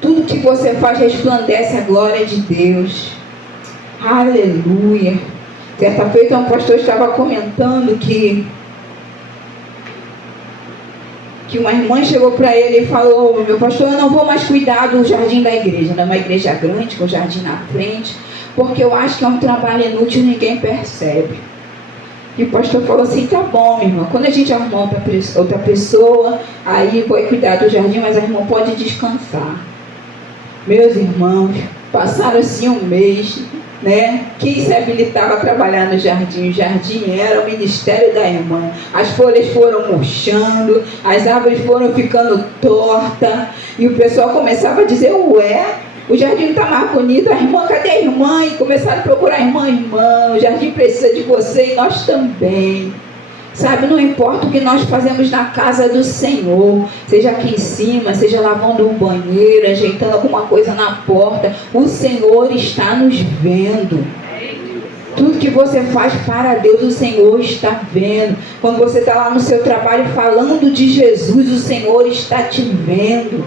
Tudo que você faz resplandece a glória de Deus. Aleluia. Certa feita um pastor estava comentando que uma irmã chegou para ele e falou: meu pastor, eu não vou mais cuidar do jardim da igreja, não é uma igreja grande com jardim na frente, porque eu acho que é um trabalho inútil e ninguém percebe. E o pastor falou assim: tá bom, minha irmã, quando a gente arrumar outra pessoa, aí vai cuidar do jardim, mas a irmã pode descansar. Meus irmãos, passaram assim um mês, né? Quem se habilitava a trabalhar no jardim? O jardim era o ministério da irmã. As folhas foram murchando, as árvores foram ficando tortas, e o pessoal começava a dizer: ué, o jardim está mais bonito, a irmã, cadê a irmã? E começaram a procurar a irmã, o jardim precisa de você e nós também. Sabe, não importa o que nós fazemos na casa do Senhor, seja aqui em cima, seja lavando um banheiro, ajeitando alguma coisa na porta, o Senhor está nos vendo. Tudo que você faz para Deus, o Senhor está vendo. Quando você está lá no seu trabalho falando de Jesus, o Senhor está te vendo.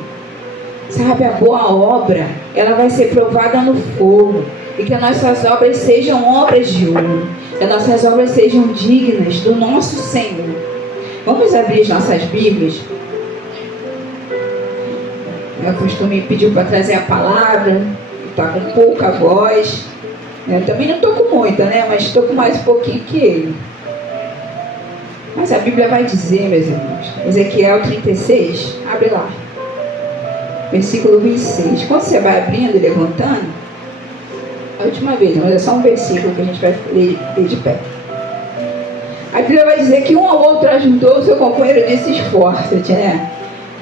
Sabe, a boa obra, ela vai ser provada no fogo. E que as nossas obras sejam obras de ouro. Que as nossas obras sejam dignas do nosso Senhor. Vamos abrir as nossas Bíblias. Meu pastor me pediu para trazer a palavra. Está com pouca voz. Eu também não estou com muita, né? Mas estou com mais um pouquinho que ele. Mas a Bíblia vai dizer, meus irmãos, Ezequiel 36, abre lá. Versículo 26. Quando você vai abrindo e levantando, a última vez, mas é só um versículo que a gente vai ler de pé. A Bíblia vai dizer que um ao outro ajudou o seu companheiro, disse: esforça-te, né?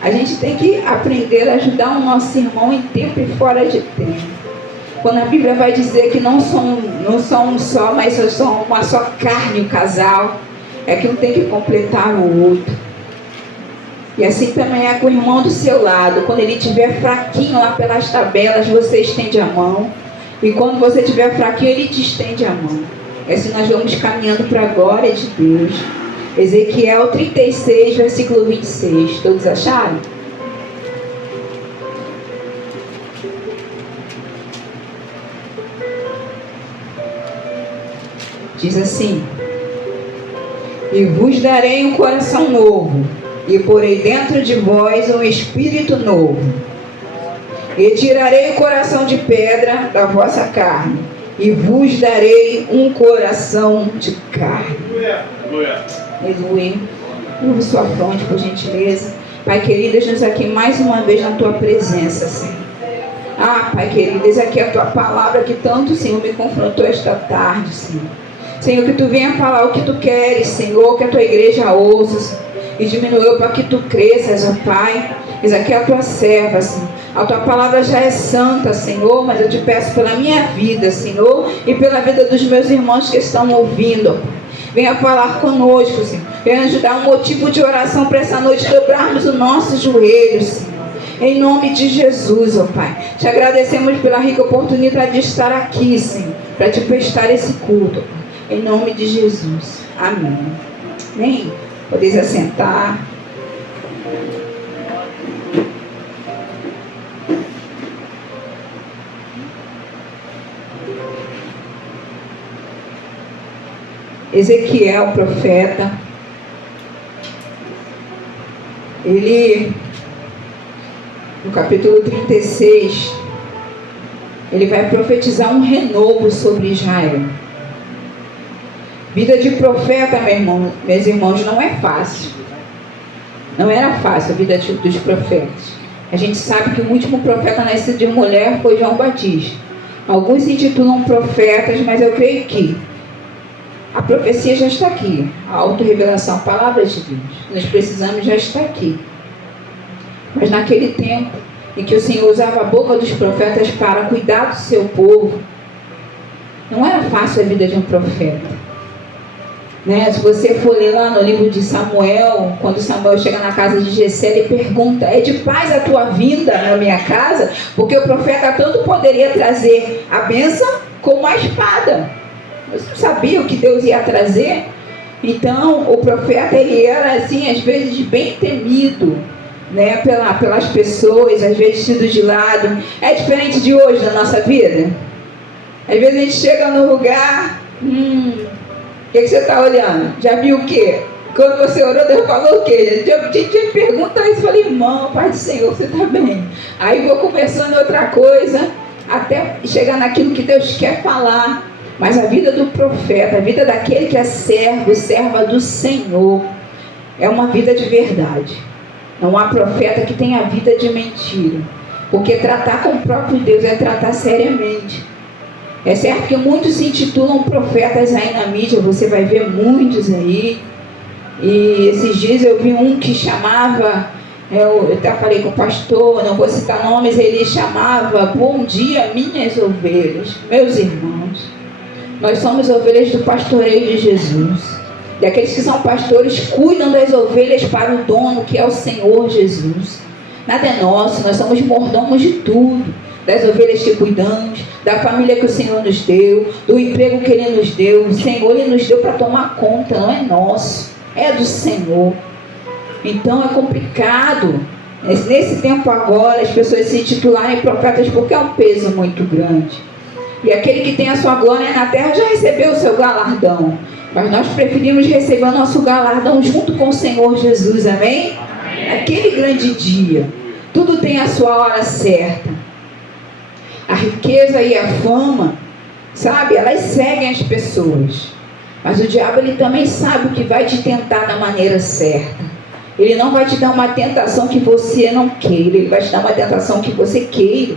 A gente tem que aprender a ajudar o nosso irmão em tempo e fora de tempo. Quando a Bíblia vai dizer que não são um só, mas são uma só carne o casal, é que um tem que completar o outro. E assim também é com o irmão do seu lado. Quando ele estiver fraquinho lá pelas tabelas, você estende a mão. E quando você estiver fraquinho, ele te estende a mão. E assim nós vamos caminhando para a glória de Deus. Ezequiel 36, versículo 26. Todos acharam? Diz assim: e vos darei um coração novo, e porei dentro de vós um espírito novo. E tirarei o coração de pedra da vossa carne, e vos darei um coração de carne. Aleluia. Curva sua fronte, por gentileza. Pai querido, deixa-nos aqui mais uma vez na tua presença, Senhor. Ah, Pai querido, eis aqui a tua palavra que tanto, Senhor, me confrontou esta tarde, Senhor. Senhor, que tu venha falar o que tu queres, Senhor, que a tua igreja ouça, Senhor, e diminuiu para que tu cresças, ó Pai. Eis aqui a tua serva, Senhor. A tua palavra já é santa, Senhor, mas eu te peço pela minha vida, Senhor, e pela vida dos meus irmãos que estão ouvindo, ó Pai. Venha falar conosco, Senhor. Venha nos dar um motivo de oração para essa noite, dobrarmos os nossos joelhos, Senhor. Em nome de Jesus, ó Pai. Te agradecemos pela rica oportunidade de estar aqui, Senhor, para te prestar esse culto, Pai. Em nome de Jesus. Amém. Amém. Podeis assentar. Ezequiel, profeta, ele, no capítulo 36, ele vai profetizar um renovo sobre Israel. Vida de profeta, meus irmãos, não é fácil. Não era fácil a vida dos profetas. A gente sabe que o último profeta nascido de mulher foi João Batista. Alguns se intitulam profetas, mas eu creio que a profecia já está aqui. A autorrevelação, a palavra de Deus, nós precisamos, já está aqui. Mas naquele tempo em que o Senhor usava a boca dos profetas para cuidar do seu povo, não era fácil a vida de um profeta. Né? Se você for ler lá no livro de Samuel, quando Samuel chega na casa de Jessé, ele pergunta: é de paz a tua vinda na minha casa? Porque o profeta tanto poderia trazer a bênção como a espada. Você não sabia o que Deus ia trazer? Então o profeta, ele era assim, às vezes bem temido. né, pelas pessoas, às vezes tido de lado. É diferente de hoje na nossa vida? Às vezes a gente chega no lugar, o que você está olhando? Já viu o quê? Quando você orou, Deus falou o quê? A gente pergunta isso, eu falei, irmão, Pai do Senhor, você está bem? Aí vou conversando outra coisa, até chegar naquilo que Deus quer falar. Mas a vida do profeta, a vida daquele que é servo, serva do Senhor, é uma vida de verdade. Não há profeta que tenha vida de mentira. Porque tratar com o próprio Deus é tratar seriamente. É certo que muitos se intitulam profetas aí na mídia, você vai ver muitos aí. E esses dias eu vi um que chamava, eu até falei com o pastor, não vou citar nomes, ele chamava, bom dia minhas ovelhas, meus irmãos. Nós somos ovelhas do pastoreio de Jesus. E aqueles que são pastores cuidam das ovelhas para o dono, que é o Senhor Jesus. Nada é nosso, nós somos mordomos de tudo. Das ovelhas que cuidamos, da família que o Senhor nos deu, do emprego que Ele nos deu. O Senhor Ele nos deu para tomar conta, não é nosso, é do Senhor. Então é complicado, nesse tempo agora, as pessoas se titularem profetas, porque é um peso muito grande. E aquele que tem a sua glória na terra já recebeu o seu galardão. Mas nós preferimos receber o nosso galardão junto com o Senhor Jesus, amém? Aquele grande dia. Tudo tem a sua hora certa. A riqueza e a fama, sabe, elas seguem as pessoas. Mas o diabo, ele também sabe o que vai te tentar da maneira certa. Ele não vai te dar uma tentação que você não queira. Ele vai te dar uma tentação que você queira.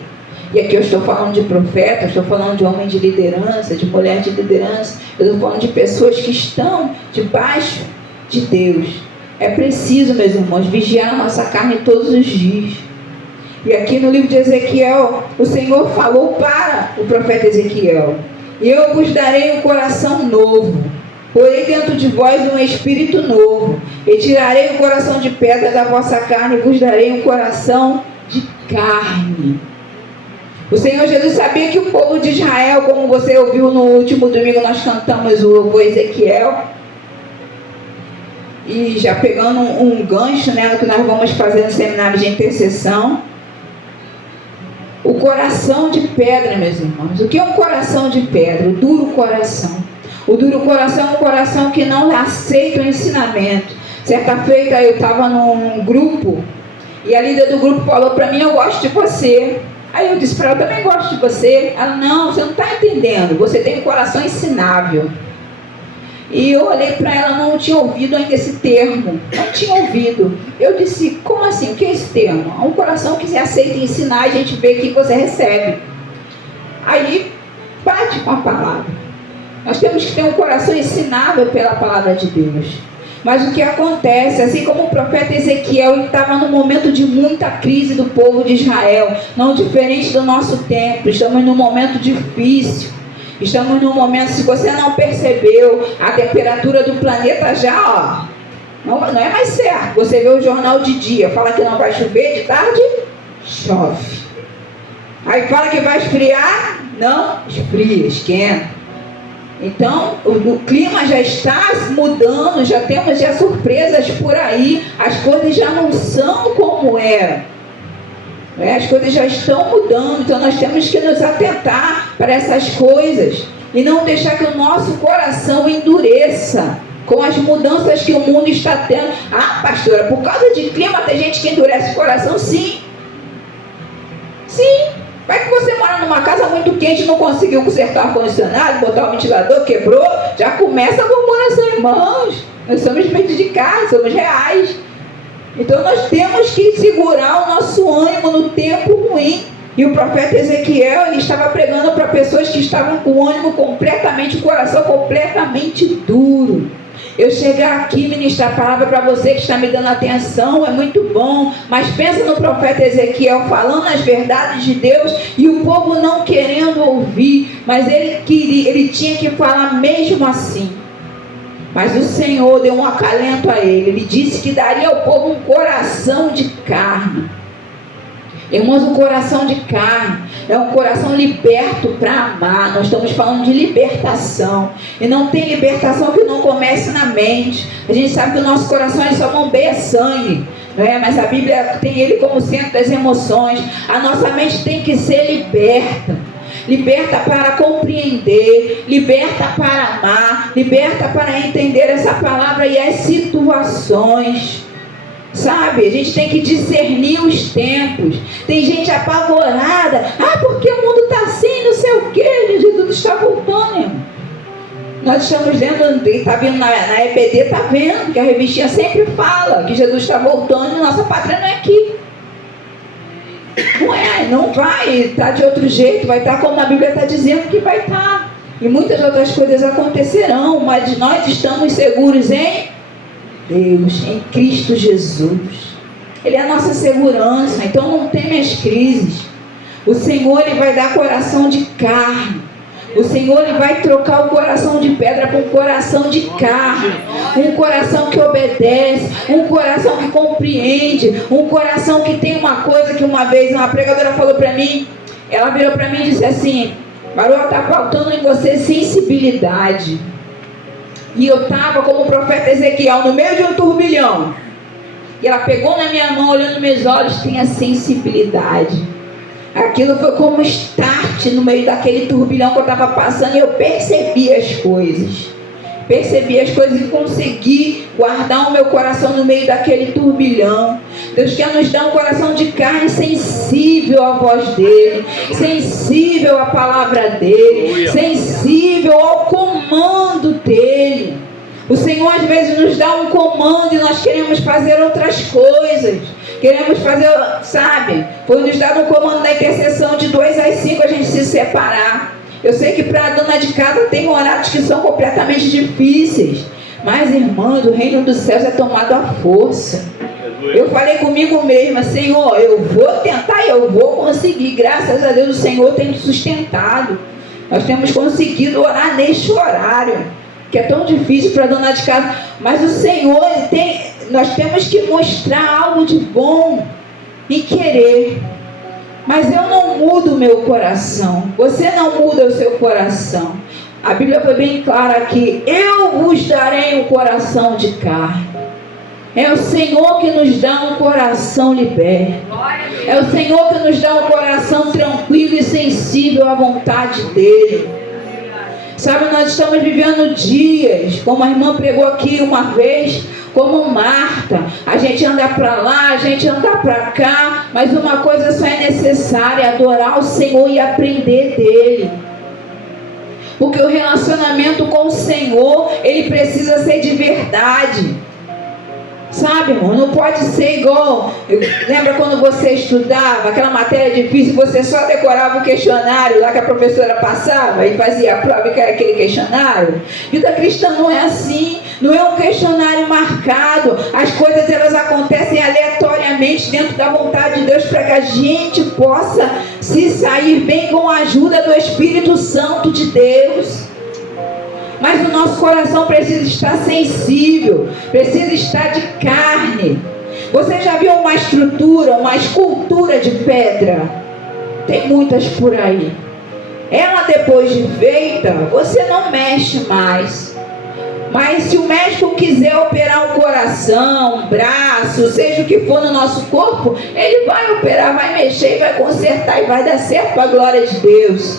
E aqui eu estou falando de profeta, eu estou falando de homem de liderança, de mulher de liderança. Eu estou falando de pessoas que estão debaixo de Deus. É preciso, meus irmãos, vigiar a nossa carne todos os dias. E aqui no livro de Ezequiel, o Senhor falou para o profeta Ezequiel: eu vos darei um coração novo, porei dentro de vós um espírito novo, e tirarei o coração de pedra da vossa carne, e vos darei um coração de carne. O Senhor Jesus sabia que o povo de Israel, como você ouviu no último domingo, nós cantamos o louvor Ezequiel, e já pegando um gancho, né, no que nós vamos fazer no seminário de intercessão. O coração de pedra, meus irmãos. O que é um coração de pedra? O duro coração. O duro coração é um coração que não aceita o ensinamento. Certa feita eu estava num grupo, e a líder do grupo falou para mim: eu gosto de você. Aí eu disse para ela: eu também gosto de você. Ela: não, você não está entendendo, você tem um coração ensinável. E eu olhei para ela, não tinha ouvido ainda esse termo, não tinha ouvido. Eu disse: como assim, o que é esse termo? É um coração que se aceita ensinar, a gente vê que você recebe. Aí bate com a palavra. Nós temos que ter um coração ensinável pela palavra de Deus. Mas o que acontece, assim como o profeta Ezequiel estava num momento de muita crise do povo de Israel, não diferente do nosso tempo, estamos num momento difícil, estamos num momento, se você não percebeu, a temperatura do planeta já, não é mais certo. Você vê o jornal de dia, fala que não vai chover, de tarde, chove. Aí fala que vai esfriar, não, esfria, esquenta. Então, o clima já está mudando, já temos já surpresas por aí, as coisas já não são como eram. As coisas já estão mudando, então nós temos que nos atentar para essas coisas e não deixar que o nosso coração endureça com as mudanças que o mundo está tendo. Ah, pastora, por causa de clima tem gente que endurece o coração? Sim. Sim. Vai que você mora numa casa muito quente, não conseguiu consertar o ar-condicionado, botar o ventilador, quebrou, já começa a murmuração, irmãos. Nós somos feitos de carne, somos reais. Então nós temos que segurar o nosso ânimo no tempo ruim. E o profeta Ezequiel, ele estava pregando para pessoas que estavam com o ânimo completamente, o coração completamente duro. Eu chegar aqui ministrar a palavra para você que está me dando atenção, é muito bom, mas pensa no profeta Ezequiel falando as verdades de Deus e o povo não querendo ouvir, mas ele tinha que falar mesmo assim. Mas o Senhor deu um acalento a ele disse que daria ao povo um coração de carne. Irmãos, um coração de carne é um coração liberto para amar. Nós estamos falando de libertação. E não tem libertação que não comece na mente. A gente sabe que o nosso coração só bombeia sangue. não é? Mas a Bíblia tem Ele como centro das emoções. A nossa mente tem que ser liberta. Liberta para compreender, liberta para amar, liberta para entender essa palavra e as situações. Sabe, a gente tem que discernir os tempos. Tem gente apavorada. Porque o mundo está assim, não sei o que. Jesus está voltando, irmão. Nós estamos vendo, está vendo na EBD, está vendo que a revistinha sempre fala que Jesus está voltando e nossa pátria não é aqui. Não vai estar de outro jeito, vai estar como a Bíblia está dizendo que vai estar. E muitas outras coisas acontecerão, mas nós estamos seguros em Deus, em Cristo Jesus. Ele é a nossa segurança, então não teme as crises. O Senhor, Ele vai dar coração de carne. O Senhor, Ele vai trocar o coração de pedra por um coração de carne. Um coração que obedece, um coração que compreende, um coração que tem uma coisa que uma vez uma pregadora falou para mim. Ela virou para mim e disse assim: Marô, está faltando em você sensibilidade. E eu estava como o profeta Ezequiel no meio de um turbilhão. E ela pegou na minha mão, olhando nos meus olhos, tinha sensibilidade. Aquilo foi como start no meio daquele turbilhão que eu estava passando, e eu percebi as coisas. Percebi as coisas e consegui guardar o meu coração no meio daquele turbilhão. Deus quer nos dar um coração de carne sensível à voz dEle, sensível à palavra dEle, sensível ao comando dEle. O Senhor às vezes nos dá um comando e nós queremos fazer outras coisas. Queremos fazer, sabe? Foi nos dado um comando da intercessão de 2 às 5 a gente se separar. Eu sei que para a dona de casa tem horários que são completamente difíceis. Mas, irmãos, o reino dos céus é tomado à força. Eu falei comigo mesma: Senhor, eu vou tentar e eu vou conseguir. Graças a Deus o Senhor tem nos sustentado. Nós temos conseguido orar neste horário, que é tão difícil para a dona de casa. Mas o Senhor tem... Nós temos que mostrar algo de bom e querer. Mas eu não mudo o meu coração. Você não muda o seu coração. A Bíblia foi bem clara aqui: eu vos darei um coração de carne. É o Senhor que nos dá um coração liberto. É o Senhor que nos dá um coração tranquilo e sensível à vontade dEle. Sabe, nós estamos vivendo dias, como a irmã pregou aqui uma vez, como Marta. A gente anda para lá, a gente anda para cá, mas uma coisa só é necessária: adorar o Senhor e aprender dEle. Porque o relacionamento com o Senhor, ele precisa ser de verdade. Sabe, irmão, não pode ser igual. Lembra quando você estudava aquela matéria difícil, você só decorava o questionário lá que a professora passava e fazia a prova e caía aquele questionário? Vida cristã não é assim. Não é um questionário marcado. As coisas, elas acontecem aleatoriamente dentro da vontade de Deus, para que a gente possa se sair bem com a ajuda do Espírito Santo de Deus. Mas o nosso coração precisa estar sensível, precisa estar de carne. Você já viu uma estrutura, uma escultura de pedra? Tem muitas por aí. Ela, depois de feita, você não mexe mais. Mas se o médico quiser operar um coração, um braço, seja o que for no nosso corpo, ele vai operar, vai mexer, vai consertar e vai dar certo para a glória de Deus.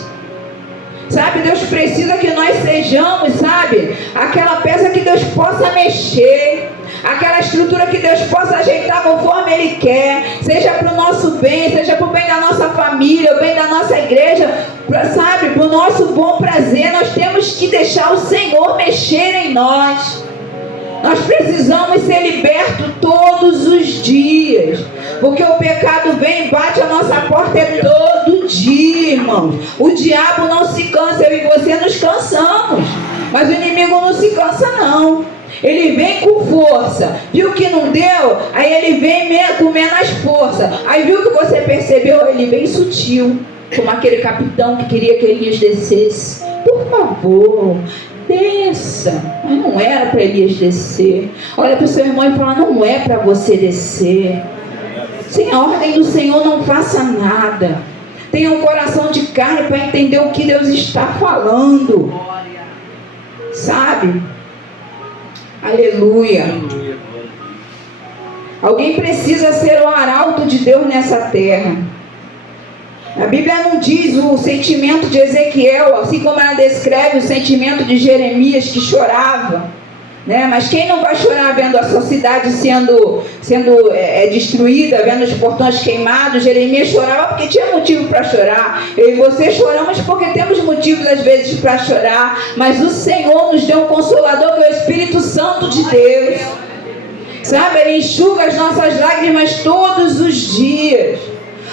Sabe, Deus precisa que nós sejamos, sabe, aquela peça que Deus possa mexer, aquela estrutura que Deus possa ajeitar conforme Ele quer, seja para o nosso bem, seja para o bem da nossa família, o bem da nossa igreja, sabe, para o nosso bom prazer. Nós temos que deixar o Senhor mexer em nós. Nós precisamos ser libertos todos os dias, porque o pecado vem e bate a nossa porta todo dia, irmãos. O diabo não se cansa, eu e você nos cansamos, mas o inimigo não se cansa não. Ele vem com força, viu que não deu, aí ele vem com menos força, aí viu que você percebeu, ele vem sutil, como aquele capitão que queria que Elias descesse. Por favor, desça. Mas não era para Elias descer. Olha para o seu irmão e fala: não é para você descer. Sem a ordem do Senhor não faça nada. Tenha um coração de carne para entender o que Deus está falando. Sabe? Aleluia. Alguém precisa ser o arauto de Deus nessa terra. A Bíblia não diz o sentimento de Ezequiel, assim como ela descreve o sentimento de Jeremias, que chorava, né? Mas quem não vai chorar vendo a sua cidade sendo destruída, vendo os portões queimados? Jeremias chorava porque tinha motivo para chorar. Eu e você choramos porque temos motivos às vezes para chorar, mas o Senhor nos deu um consolador, que é o Espírito Santo de Deus, sabe? Ele enxuga as nossas lágrimas todos os dias.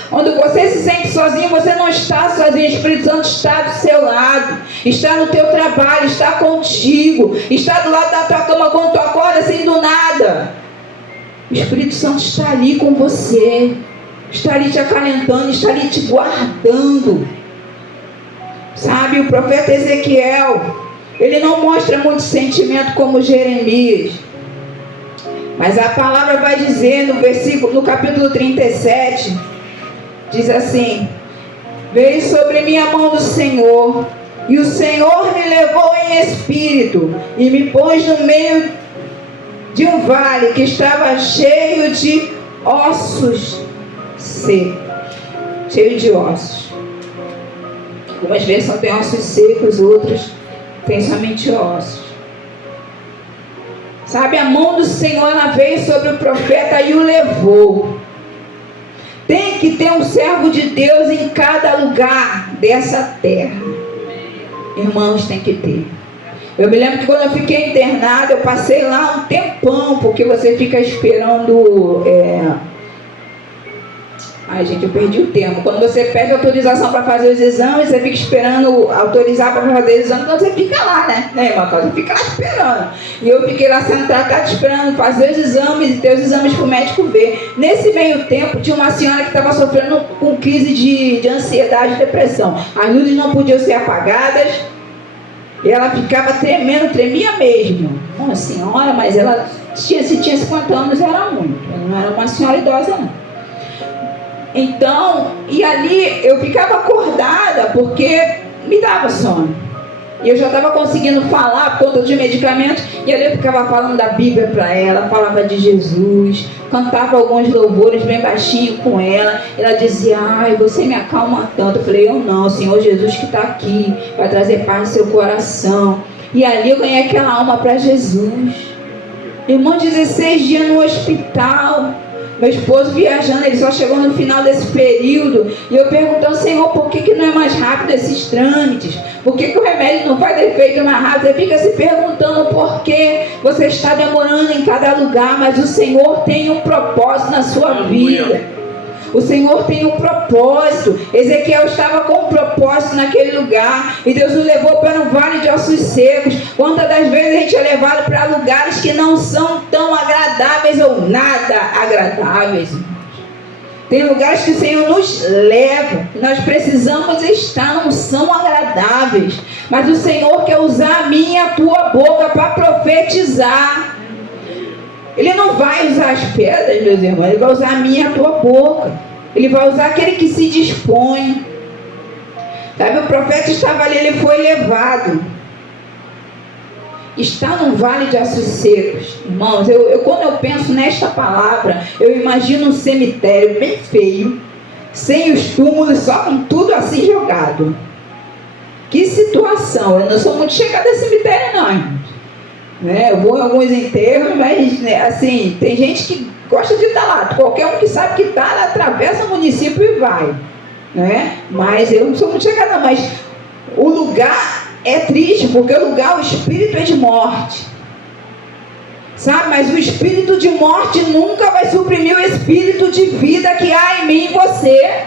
Quando você se sente sozinho, você não está sozinho. O Espírito Santo está do seu lado, está no teu trabalho, está contigo, está do lado da tua cama quando tu acorda assim do nada. O Espírito Santo está ali com você, está ali te acalentando, está ali te guardando. Sabe, o profeta Ezequiel, ele não mostra muito sentimento como Jeremias, mas a palavra vai dizer no capítulo 37, diz assim: veio sobre mim a mão do Senhor, e o Senhor me levou em espírito, e me pôs no meio de um vale que estava cheio de ossos secos. Cheio de ossos. Algumas vezes tem ossos secos, outras tem somente ossos. Sabe, a mão do Senhor, ela veio sobre o profeta e o levou. Tem que ter um servo de Deus em cada lugar dessa terra. Irmãos, tem que ter. Eu me lembro que quando eu fiquei internada, eu passei lá um tempão, porque você fica esperando... Ai, gente, eu perdi o tempo. Quando você pede autorização para fazer os exames, você fica esperando autorizar para fazer os exames, então você fica lá, né, irmã? Você fica lá esperando. E eu fiquei lá sendo tratada, esperando fazer os exames e ter os exames para o médico ver. Nesse meio tempo, tinha uma senhora que estava sofrendo com crise de ansiedade e depressão. As luzes não podiam ser apagadas e ela ficava tremendo, tremia mesmo. Uma senhora, mas ela se tinha 50 anos, era muito. Ela não era uma senhora idosa, não. Então, e ali eu ficava acordada porque me dava sono. E eu já estava conseguindo falar por conta de medicamentos. E ali eu ficava falando da Bíblia para ela, falava de Jesus, cantava alguns louvores bem baixinho com ela. Ela dizia: ai, você me acalma tanto. Eu falei: eu não, o Senhor Jesus que está aqui vai trazer paz no seu coração. E ali eu ganhei aquela alma para Jesus. Irmão, 16 dias no hospital. Meu esposo viajando, ele só chegou no final desse período. E eu perguntando: Senhor, por que não é mais rápido esses trâmites? Por que o remédio não faz efeito mais rápido? Você fica se perguntando por que você está demorando em cada lugar. Mas o Senhor tem um propósito na sua vida. O Senhor tem um propósito. Ezequiel estava com um propósito naquele lugar. E Deus o levou para um vale de ossos secos. Quantas das vezes a gente é levado para lugares que não são tão agradáveis ou nada agradáveis? Tem lugares que o Senhor nos leva. Nós precisamos estar, não são agradáveis. Mas o Senhor quer usar a minha e a tua boca para profetizar. Ele não vai usar as pedras, meus irmãos. Ele vai usar a minha e a tua boca. Ele vai usar aquele que se dispõe. Sabe, o profeta estava ali, ele foi levado. Está num vale de ossos secos. Irmãos, quando eu penso nesta palavra, eu imagino um cemitério bem feio, sem os túmulos, só com tudo assim jogado. Que situação. Eu não sou muito chegada a cemitério, não, irmãos. Eu vou em alguns enterros, mas assim, tem gente que gosta de estar lá. Qualquer um que sabe que está, ela atravessa o município e vai, mas eu não sou muito chegada, mas o lugar é triste, porque o lugar, o espírito é de morte, sabe? Mas o espírito de morte nunca vai suprimir o espírito de vida que há em mim e em você.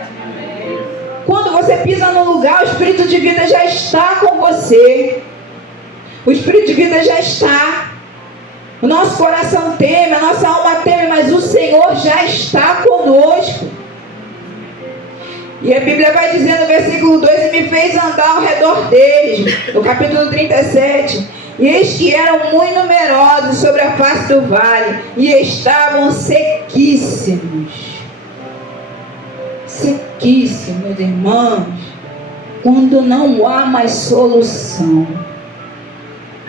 Quando você pisa no lugar, o espírito de vida já está com você. O espírito de vida já está. O nosso coração teme, a nossa alma teme, mas o Senhor já está conosco. E a Bíblia vai dizer no versículo 2: e me fez andar ao redor deles, no capítulo 37. E eis que eram muito numerosos sobre a face do vale, e estavam sequíssimos. Sequíssimos, irmãos. Quando não há mais solução,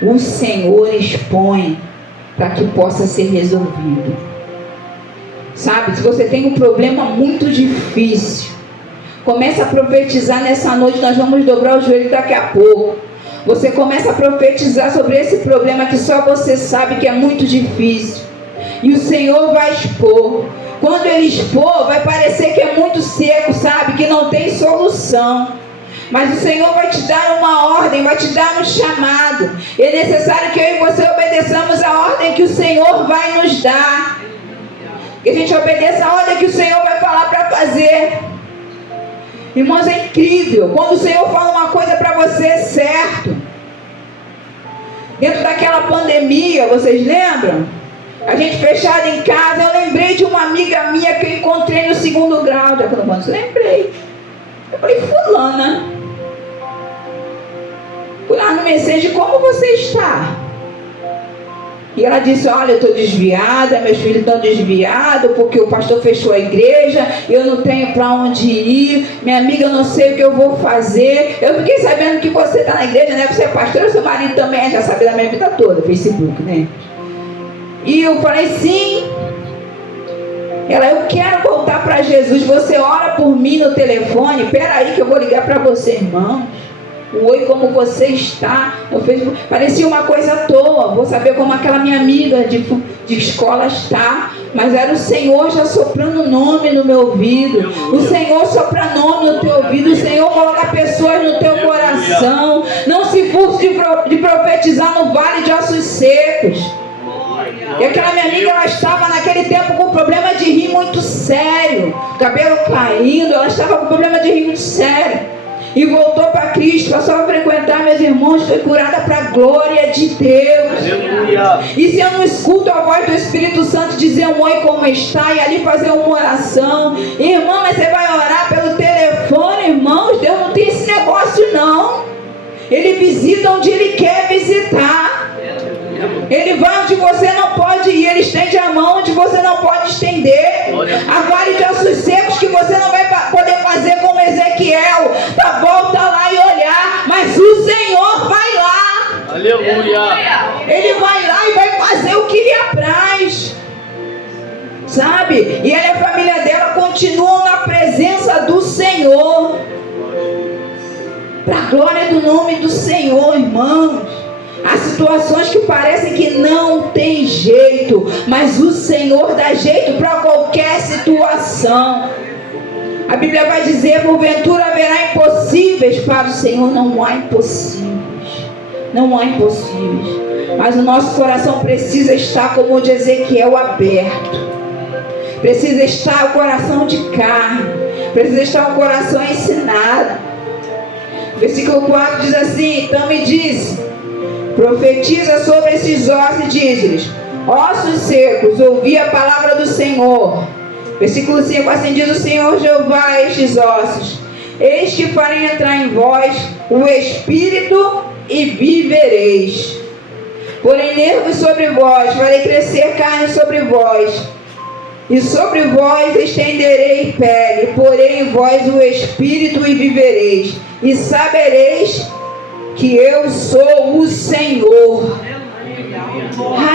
o Senhor expõe para que possa ser resolvido. Sabe, se você tem um problema muito difícil, começa a profetizar nessa noite. Nós vamos dobrar o joelho daqui a pouco. Você começa a profetizar sobre esse problema que só você sabe que é muito difícil. E o Senhor vai expor. Quando Ele expor, vai parecer que é muito seco, sabe? Que não tem solução. Mas o Senhor vai te dar uma ordem, vai te dar um chamado. E é necessário que eu e você obedeçamos a ordem que o Senhor vai nos dar. Que a gente obedeça a ordem que o Senhor vai falar para fazer. Irmãos, é incrível. Quando o Senhor fala uma coisa para você, é certo. Dentro daquela pandemia, vocês lembram? A gente fechado em casa. Eu lembrei de uma amiga minha que eu encontrei no 2º grau. Já que eu não lembrei. Eu falei, fulana, fui lá no Message, como você está? E ela disse, olha, eu estou desviada, meus filhos estão desviados, porque o pastor fechou a igreja, eu não tenho para onde ir, minha amiga, eu não sei o que eu vou fazer. Eu fiquei sabendo que você está na igreja, né? Você é pastor, seu marido também, já sabe da minha vida toda, Facebook, né? E eu falei, sim. Ela, eu quero voltar para Jesus, você ora por mim no telefone, peraí que eu vou ligar para você, irmão. Oi, como você está? Parecia uma coisa à toa. Vou saber como aquela minha amiga de escola está. Mas era o Senhor já soprando o nome no meu ouvido. O Senhor sopra nome no teu ouvido. O Senhor coloca pessoas no teu coração. Não se furte de profetizar no vale de ossos secos. E aquela minha amiga, ela estava naquele tempo com problema de rir muito sério. Cabelo caindo, ela estava com problema de rir muito sério. E voltou para Cristo, passou a frequentar meus irmãos, foi curada para a glória de Deus. Aleluia. E se eu não escuto a voz do Espírito Santo dizer um oi como está, e ali fazer uma oração, irmão, mas você vai orar pelo telefone, irmãos? Deus não tem esse negócio não. Ele visita onde Ele quer visitar. Ele vai onde você não pode ir, Ele estende a mão onde você não pode estender. A vale de ossos secos que você não vai poder fazer como Ezequiel, da volta lá e olhar, mas o Senhor vai lá. Aleluia. Ele vai lá e vai fazer o que lhe apraz, sabe? E ela e a família dela continuam na presença do Senhor, para a glória do nome do Senhor, irmãos. Há situações que parecem que não tem jeito, mas o Senhor dá jeito para qualquer situação. A Bíblia vai dizer, porventura haverá impossíveis para o Senhor. Não há impossíveis, não há impossíveis. Mas o nosso coração precisa estar como o de Ezequiel, aberto. Precisa estar o coração de carne, precisa estar o coração ensinado. Versículo 4 diz assim, então me disse, profetiza sobre esses ossos e diz-lhes, ossos secos, ouvi a palavra do Senhor. Versículo 5, assim diz o Senhor Jeová a estes ossos, eis que farei entrar em vós o Espírito e vivereis. Porém nervos sobre vós, farei crescer carne sobre vós, e sobre vós estenderei pele, porém em vós o Espírito e vivereis, e sabereis que eu sou o Senhor.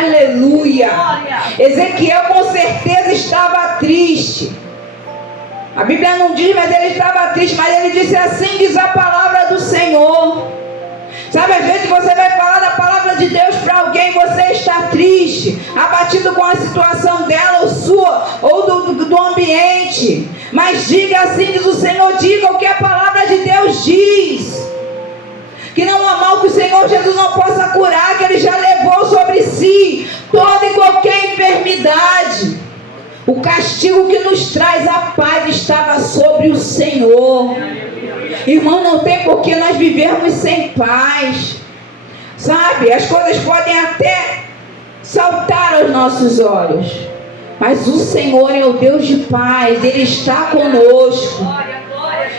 Aleluia. Ezequiel com certeza estava triste. A Bíblia não diz, mas ele estava triste. Mas ele disse assim, diz a palavra do Senhor. Sabe, às vezes você vai falar da palavra de Deus para alguém e você está triste, abatido com a situação dela ou sua, ou do ambiente. Mas diga assim, diz o Senhor, diga o que a palavra de Deus diz. Que não há mal que o Senhor Jesus não possa curar, que Ele já levou sobre si toda e qualquer enfermidade. O castigo que nos traz a paz estava sobre o Senhor. Irmão, não tem por que nós vivermos sem paz. Sabe, as coisas podem até saltar aos nossos olhos, mas o Senhor é o Deus de paz, Ele está conosco.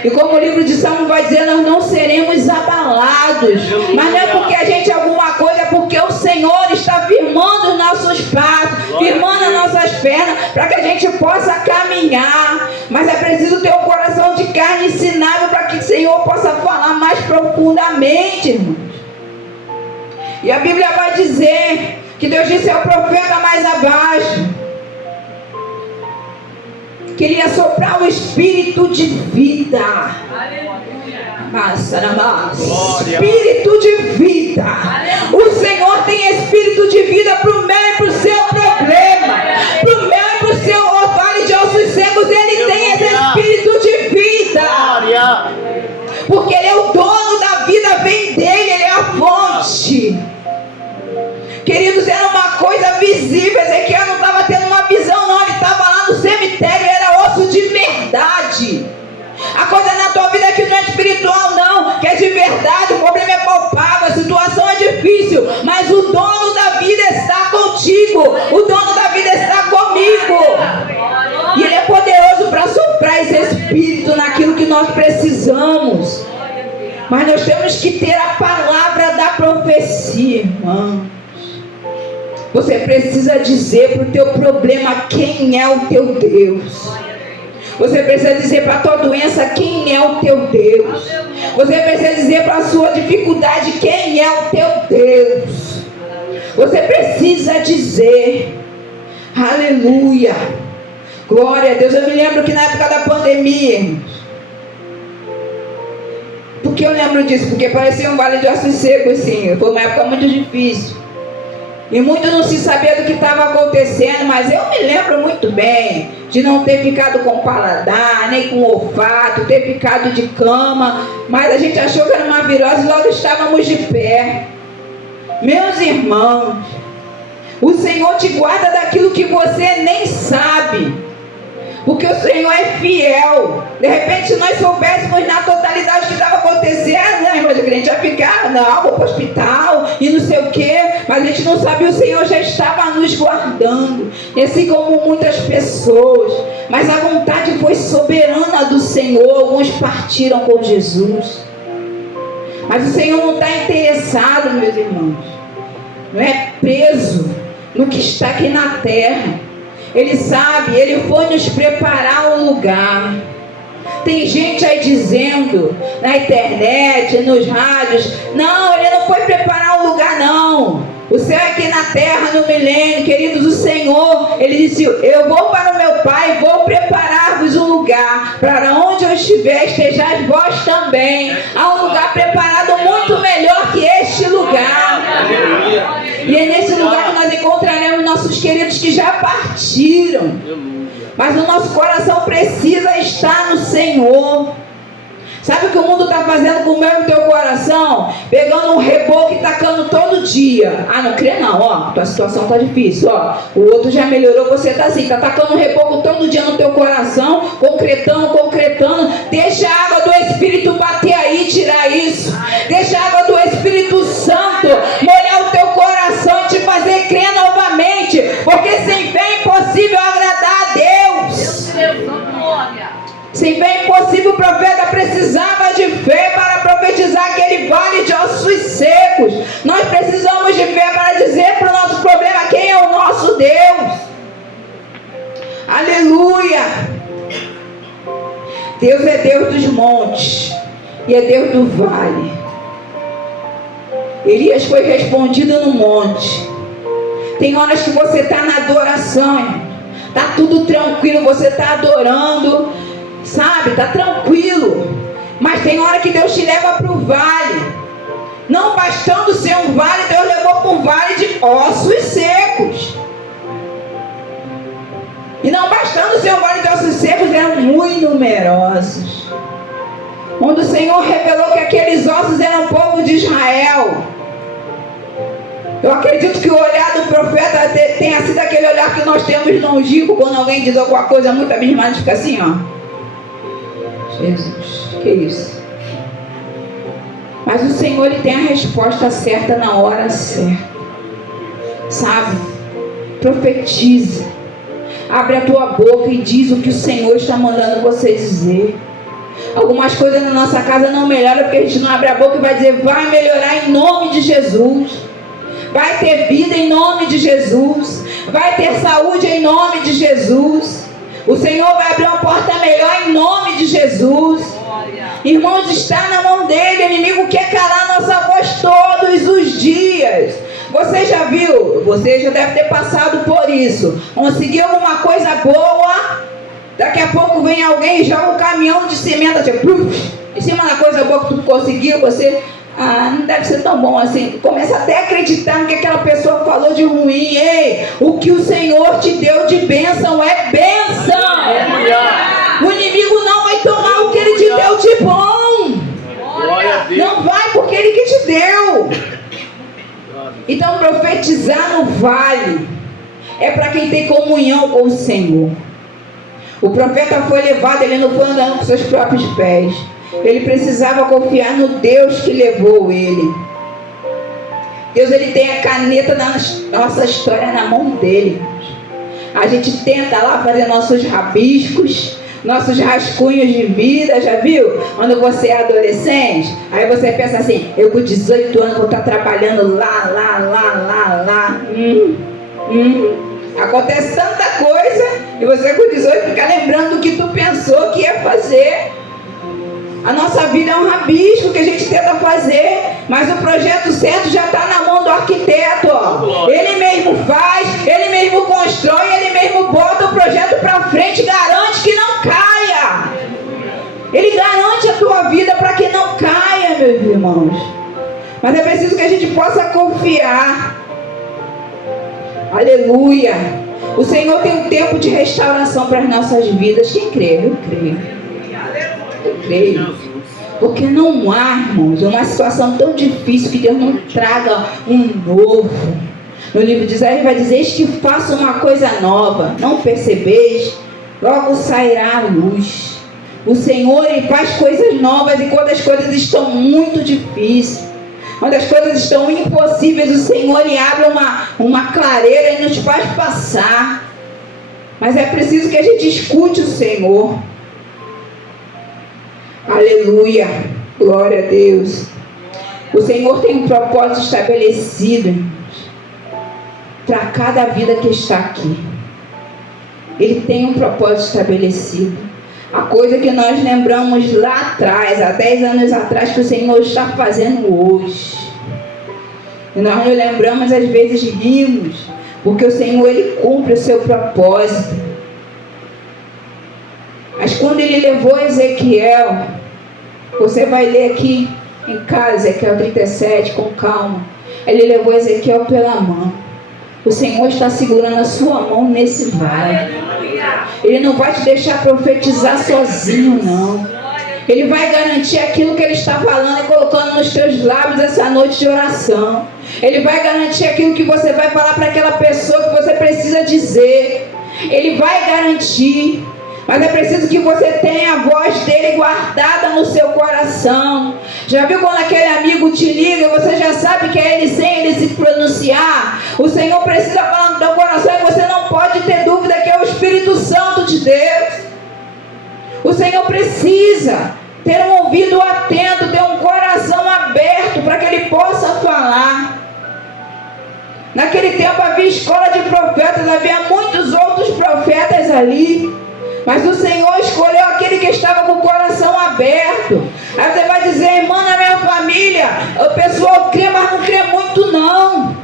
E como o livro de Salmo vai dizer, nós não seremos abalados. Mas não é porque a gente é alguma coisa, é porque o Senhor está firmando os nossos passos, firmando as nossas pernas, para que a gente possa caminhar. Mas é preciso ter um coração de carne ensinável para que o Senhor possa falar mais profundamente, irmãos. E a Bíblia vai dizer que Deus disse ao profeta mais abaixo, que Ele ia soprar o espírito de vida. Espírito de vida. O Senhor tem espírito de vida para o meu e para o seu problema, para o meu e para o seu vale de ossos secos. Ele tem esse espírito de vida, porque Ele é o dono da vida, vem dele, Ele é a fonte. Queridos, era uma coisa visível. Ezequiel não estava tendo uma visão, não. Ele estava lá no cemitério, era osso de verdade. A coisa na tua vida aqui não é espiritual, não, que é de verdade. O problema é palpável, a situação é difícil, mas o dono da vida está contigo, o dono da vida está comigo, e Ele é poderoso para soprar esse espírito naquilo que nós precisamos. Mas nós temos que ter a palavra da profecia, irmãos. Você precisa dizer para o teu problema quem é o teu Deus. Você precisa dizer para a tua doença quem é o teu Deus. Você precisa dizer para a sua dificuldade quem é o teu Deus. Você precisa dizer. Aleluia. Glória a Deus. Eu me lembro que na época da pandemia. Por que eu lembro disso? Porque parecia um vale de ossos secos, assim. Foi uma época muito difícil. E muito não se sabia do que estava acontecendo, mas eu me lembro muito bem de não ter ficado com paladar, nem com olfato, ter ficado de cama, mas a gente achou que era uma virose e logo estávamos de pé. Meus irmãos, o Senhor te guarda daquilo que você nem sabe, porque o Senhor é fiel. De repente, se nós soubéssemos na totalidade o que estava acontecendo, né, irmã de crente, ia ficar, não, vou para o hospital e não sei o quê, mas a gente não sabia, o Senhor já estava nos guardando, e assim como muitas pessoas, mas a vontade foi soberana do Senhor. Alguns partiram com Jesus, mas o Senhor não está interessado, meus irmãos, não é preso no que está aqui na terra. Ele sabe, Ele foi nos preparar um lugar. Tem gente aí dizendo na internet, nos rádios, não, Ele não foi preparar um lugar, não. O céu é aqui na terra, no milênio. Queridos, o Senhor, Ele disse, eu vou para o meu Pai, vou preparar-vos um lugar, para onde eu estiver, estejais vós também. Há um lugar preparado muito melhor que este lugar. E é nesse lugar que nós encontraremos nossos queridos que já partiram. Mas o nosso coração precisa estar no Senhor. Sabe o que o mundo está fazendo com o meu e o teu coração? Pegando um reboco e tacando todo dia. Ah, não crê não, ó, tua situação está difícil, ó. O outro já melhorou, você está assim, está tacando um reboco todo dia no teu coração, concretando. Deixa a água do Espírito bater aí, tirar isso. Deixa a água do Espírito Santo molhar o teu coração e te fazer crer novamente, porque sem fé é impossível agradar a Deus. Sem fé é impossível. O profeta precisava de fé para profetizar aquele vale de ossos secos. Nós precisamos de fé para dizer para o nosso problema quem é o nosso Deus. Aleluia. Deus é Deus dos montes e é Deus do vale. Elias foi respondido no monte. Tem horas que você está na adoração, está tudo tranquilo, você está adorando, sabe, está tranquilo, mas tem hora que Deus te leva para o vale. Não bastando ser um vale, Deus levou para um vale de ossos secos. E não bastando ser um vale de ossos secos, eram muito numerosos, onde o Senhor revelou que aqueles ossos eram o povo de Israel. Eu acredito que o olhar do profeta tenha sido aquele olhar que nós temos longínquo quando alguém diz alguma coisa muito abismante, fica assim, ó. Jesus, que isso? Mas o Senhor, Ele tem a resposta certa na hora certa, sabe? Profetiza, abre a tua boca e diz o que o Senhor está mandando você dizer. Algumas coisas na nossa casa não melhoram porque a gente não abre a boca e vai dizer, vai melhorar em nome de Jesus. Vai ter vida em nome de Jesus. Vai ter saúde em nome de Jesus. O Senhor vai abrir uma porta melhor em nome de Jesus. Irmãos, está na mão dele. O inimigo quer calar nossa voz todos os dias. Você já viu? Você já deve ter passado por isso. Conseguiu alguma coisa boa, Daqui a pouco vem alguém e joga um caminhão de cimento assim, em cima da coisa boa que tu conseguiu, você, não deve ser tão bom assim. Começa até a acreditar no que aquela pessoa falou de ruim. Ei, o que o Senhor te deu de bênção é bênção. O inimigo não vai tomar o que ele te deu de bom. Não vai, porque ele que te deu. Então profetizar no vale é para quem tem comunhão com o Senhor. O profeta foi levado, ele não foi andando com seus próprios pés. Ele precisava confiar no Deus que levou ele. Deus, ele tem a caneta da nossa história na mão dele. A gente tenta lá fazer nossos rabiscos, nossos rascunhos de vida, já viu? Quando você é adolescente, aí você pensa assim, eu com 18 anos vou estar trabalhando lá. Acontece tanta coisa e você com 18 fica lembrando do que tu pensou que ia fazer. A nossa vida é um rabisco que a gente tenta fazer, mas o projeto certo já está na mão do arquiteto. Ó. Ele mesmo faz, ele mesmo constrói, ele mesmo bota o projeto para frente, garante que não caia. Ele garante a tua vida para que não caia, meus irmãos. Mas é preciso que a gente possa confiar. Aleluia. O Senhor tem um tempo de restauração para as nossas vidas. Quem crê? Eu creio. Eu creio. Porque não há, irmãos, uma situação tão difícil que Deus não traga um novo. No livro de Isaías vai dizer: eis que faço uma coisa nova, não percebeis? Logo sairá a luz. O Senhor, ele faz coisas novas, e quando as coisas estão muito difíceis, quando as coisas estão impossíveis, o Senhor, ele abre uma clareira e nos faz passar. Mas é preciso que a gente escute o Senhor. Aleluia, glória a Deus. O Senhor tem um propósito estabelecido, irmãos, para cada vida que está aqui. Ele tem um propósito estabelecido. A coisa que nós lembramos lá atrás, há 10 anos atrás, que o Senhor está fazendo hoje. E nós nos lembramos, às vezes rimos, porque o Senhor, ele cumpre o seu propósito. Mas quando ele levou Ezequiel, você vai ler aqui em casa, Ezequiel 37, com calma. Ele levou Ezequiel pela mão. O Senhor está segurando a sua mão nesse vale. Ele não vai te deixar profetizar sozinho, não. Ele vai garantir aquilo que ele está falando e colocando nos teus lábios essa noite de oração. Ele vai garantir aquilo que você vai falar para aquela pessoa que você precisa dizer. Ele vai garantir. Mas é preciso que você tenha a voz dele guardada no seu coração. Já viu quando aquele amigo te liga e você já sabe que é ele sem ele se pronunciar? O Senhor precisa falar no teu coração e você não pode ter dúvida que é o Espírito Santo de Deus. O Senhor precisa ter um ouvido atento, ter um coração aberto para que ele possa falar. Naquele tempo havia escola de profetas, havia muitos outros profetas ali. Mas o Senhor escolheu aquele que estava com o coração aberto. Aí você vai dizer: irmã, na minha família, o pessoal crê, mas não crê muito não.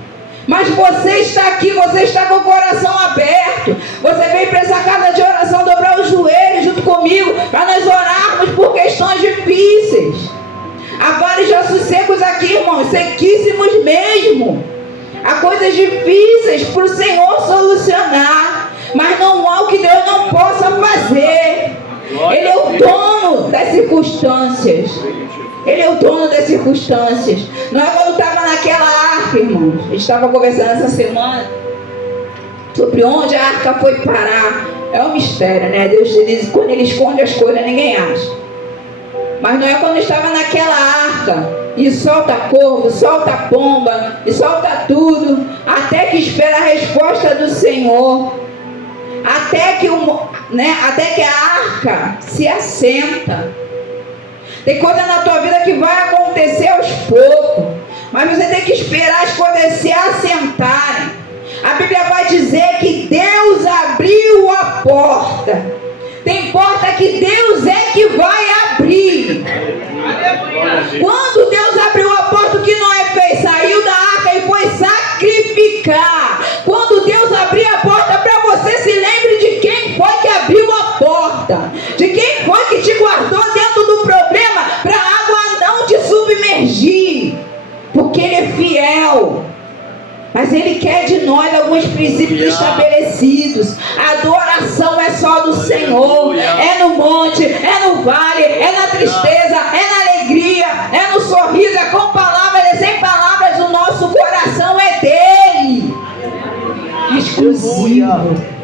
Mas você está aqui, você está com o coração aberto. Você veio para essa casa de oração dobrar os joelhos junto comigo, para nós orarmos por questões difíceis. Há vários ossos secos aqui, irmãos, sequíssimos mesmo. Há coisas difíceis para o Senhor solucionar. Mas não há o que Deus não possa fazer. Ele é o dono das circunstâncias. Ele é o dono das circunstâncias. Não é quando estava naquela arca, irmãos. A gente estava conversando essa semana sobre onde a arca foi parar. É um mistério, né? Deus diz, quando ele esconde as coisas, ninguém acha. Mas não é quando estava naquela arca e solta corvo, solta pomba e solta tudo, até que espera a resposta do Senhor. Até que a arca se assenta. Tem coisa na tua vida que vai acontecer aos poucos, mas você tem que esperar as coisas se assentarem. A Bíblia vai dizer que Deus abriu a porta. Tem porta que Deus é que vai abrir. Quando Deus abriu a porta, o que Noé fez? Saiu da arca e foi sacrificar. Quando Deus abriu a porta para você, se lembre de quem foi que abriu a porta. porta? De quem foi que te guardou dentro do problema para a água não te submergir? Porque Ele é fiel. Mas Ele quer de nós alguns princípios estabelecidos. A adoração é só do Senhor. É no monte, é no vale, é na tristeza, é na alegria, é no sorriso, é com palavras, é sem palavras. O nosso coração é dele. É exclusivo.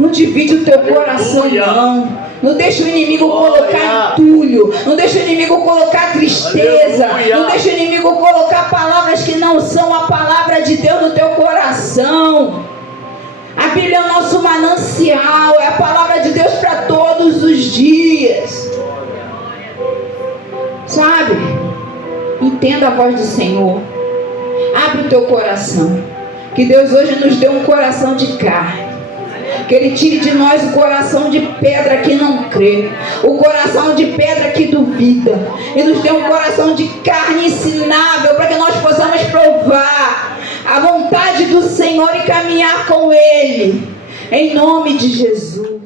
Não divide o teu coração, não. Não deixa o inimigo colocar entulho. Não deixa o inimigo colocar tristeza. Não deixa o inimigo colocar palavras que não são a palavra de Deus no teu coração. A Bíblia é o nosso manancial. É a palavra de Deus para todos os dias. Sabe? Entenda a voz do Senhor. Abre o teu coração. Que Deus hoje nos deu um coração de carne. Que Ele tire de nós o coração de pedra que não crê, o coração de pedra que duvida, e nos dê um coração de carne ensinável, para que nós possamos provar a vontade do Senhor e caminhar com Ele, em nome de Jesus.